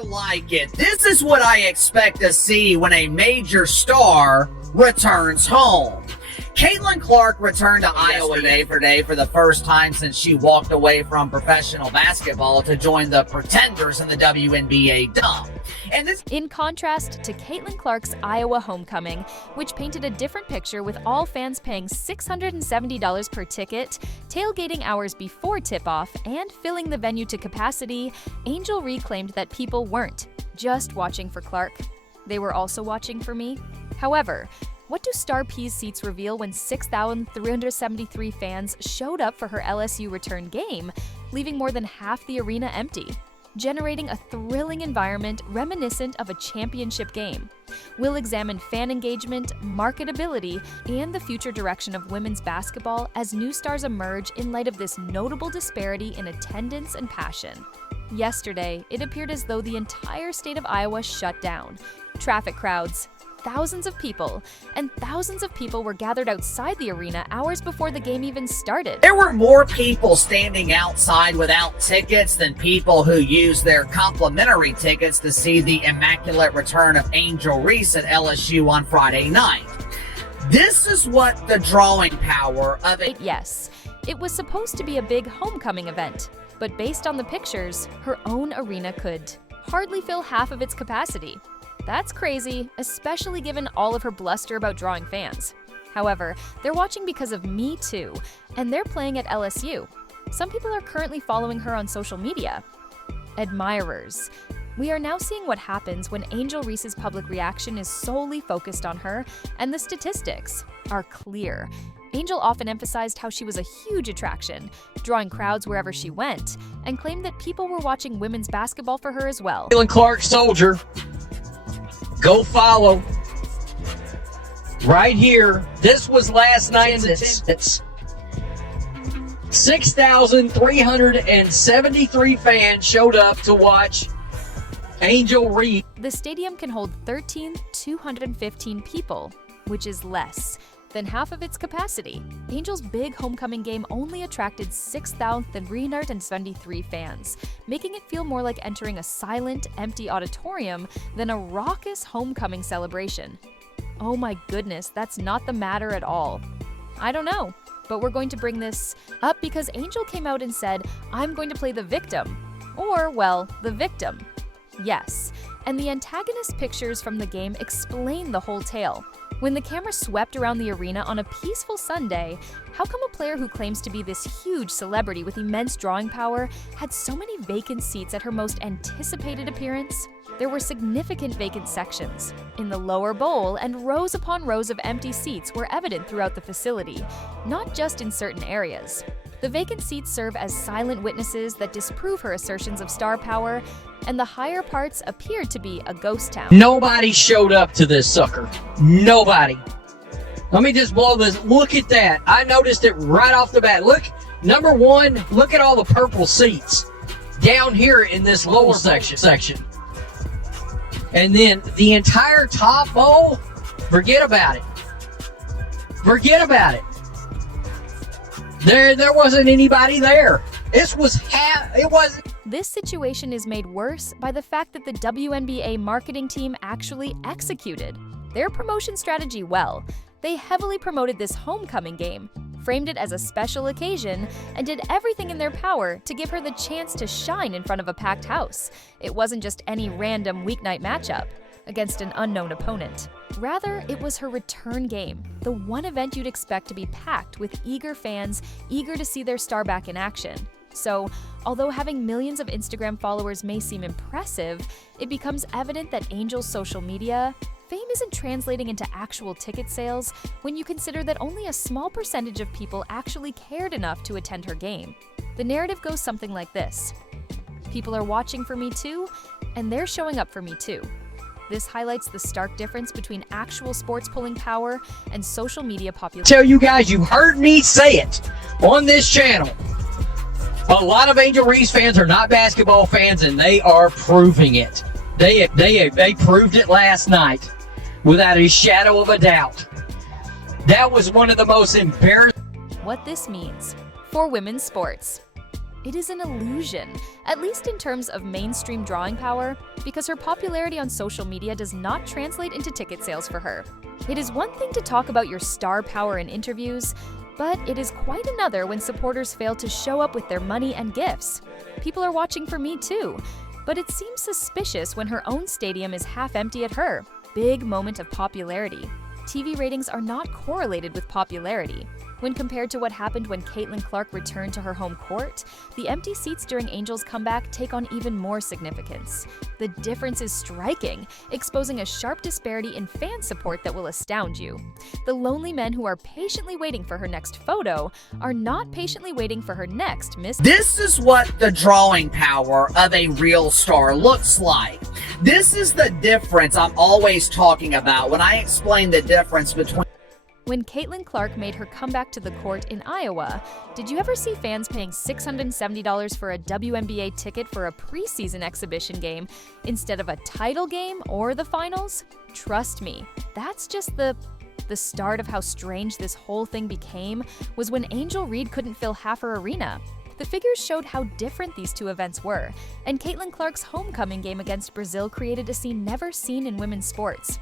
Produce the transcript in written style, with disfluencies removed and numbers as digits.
never like it. This is what I expect to see when a major star returns home. Caitlin Clark returned to Iowa today for the first time since she walked away from professional basketball to join the Pretenders in the WNBA dump. And this, in contrast to Caitlin Clark's Iowa homecoming, which painted a different picture with all fans paying $670 per ticket, tailgating hours before tip-off, and filling the venue to capacity, Angel Reese claimed that people weren't just watching for Clark. They were also watching for me. However, what do Star P's seats reveal when 6,373 fans showed up for her LSU return game, leaving more than half the arena empty, generating a thrilling environment reminiscent of a championship game? We'll examine fan engagement, marketability, and the future direction of women's basketball as new stars emerge in light of this notable disparity in attendance and passion. Yesterday, it appeared as though the entire state of Iowa shut down. Traffic crowds, thousands of people were gathered outside the arena hours before the game even started. there were more people standing outside without tickets than people who used their complimentary tickets to see the immaculate return of Angel Reese at LSU on Friday night. This is what the drawing power of it. Yes, it was supposed to be a big homecoming event, but based on the pictures, her own arena could hardly fill half of its capacity. That's crazy, especially given all of her bluster about drawing fans. However, they're watching because of Me Too, and they're playing at LSU. Some people are currently following her on social media. Admirers. We are now seeing what happens when Angel Reese's public reaction is solely focused on her, and the statistics are clear. Angel often emphasized how she was a huge attraction, drawing crowds wherever she went, and claimed that people were watching women's basketball for her as well. Caitlin Clark, Soldier. Go follow. Right here. This was last night's attendance. 6,373 fans showed up to watch Angel Reese. The stadium can hold 13,215 people, which is less than half of its capacity. Angel's big homecoming game only attracted 6,373 fans, making it feel more like entering a silent, empty auditorium than a raucous homecoming celebration. Oh my goodness, that's not the matter at all. I don't know, but we're going to bring this up because Angel came out and said, "I'm going to play the victim." Or, well, the victim. Yes, and the antagonist pictures from the game explain the whole tale. When the camera swept around the arena on a peaceful Sunday, how come a player who claims to be this huge celebrity with immense drawing power had so many vacant seats at her most anticipated appearance? There were significant vacant sections in the lower bowl, and rows upon rows of empty seats were evident throughout the facility, not just in certain areas. The vacant seats serve as silent witnesses that disprove her assertions of star power, and the higher parts appeared to be a ghost town. Nobody showed up to this sucker. Nobody. Let me just blow this. Look at that. I noticed it right off the bat. Look, number one, look at all the purple seats down here in this lower section. And then the entire top bowl, forget about it. Forget about it. There wasn't anybody there. It wasn't. This situation is made worse by the fact that the WNBA marketing team actually executed their promotion strategy well. They heavily promoted this homecoming game, framed it as a special occasion, and did everything in their power to give her the chance to shine in front of a packed house. It wasn't just any random weeknight matchup against an unknown opponent. Rather, it was her return game, the one event you'd expect to be packed with eager fans eager to see their star back in action. So, although having millions of Instagram followers may seem impressive, it becomes evident that Angel's social media fame isn't translating into actual ticket sales when you consider that only a small percentage of people actually cared enough to attend her game. The narrative goes something like this: people are watching for Me Too, and they're showing up for Me Too. This highlights the stark difference between actual sports pulling power and social media popularity. Tell you guys, you heard me say it on this channel. A lot of Angel Reese fans are not basketball fans, and they are proving it. They proved it last night without a shadow of a doubt. That was one of the most embarrassing. What this means for women's sports. It is an illusion, at least in terms of mainstream drawing power, because her popularity on social media does not translate into ticket sales for her. It is one thing to talk about your star power in interviews, but it is quite another when supporters fail to show up with their money and gifts. People are watching for me too, but it seems suspicious when her own stadium is half empty at her big moment of popularity. TV ratings are not correlated with popularity. When compared to what happened when Caitlin Clark returned to her home court, the empty seats during Angel's comeback take on even more significance. The difference is striking, exposing a sharp disparity in fan support that will astound you. The lonely men who are patiently waiting for her next photo are not patiently waiting for her next Miss. This is what the drawing power of a real star looks like. This is the difference I'm always talking about when I explain the difference between. When Caitlin Clark made her comeback to the court in Iowa, did you ever see fans paying $670 for a WNBA ticket for a preseason exhibition game instead of a title game or the finals? Trust me, that's just the start of how strange this whole thing became was when Angel Reese couldn't fill half her arena. The figures showed how different these two events were, and Caitlin Clark's homecoming game against Brazil created a scene never seen in women's sports.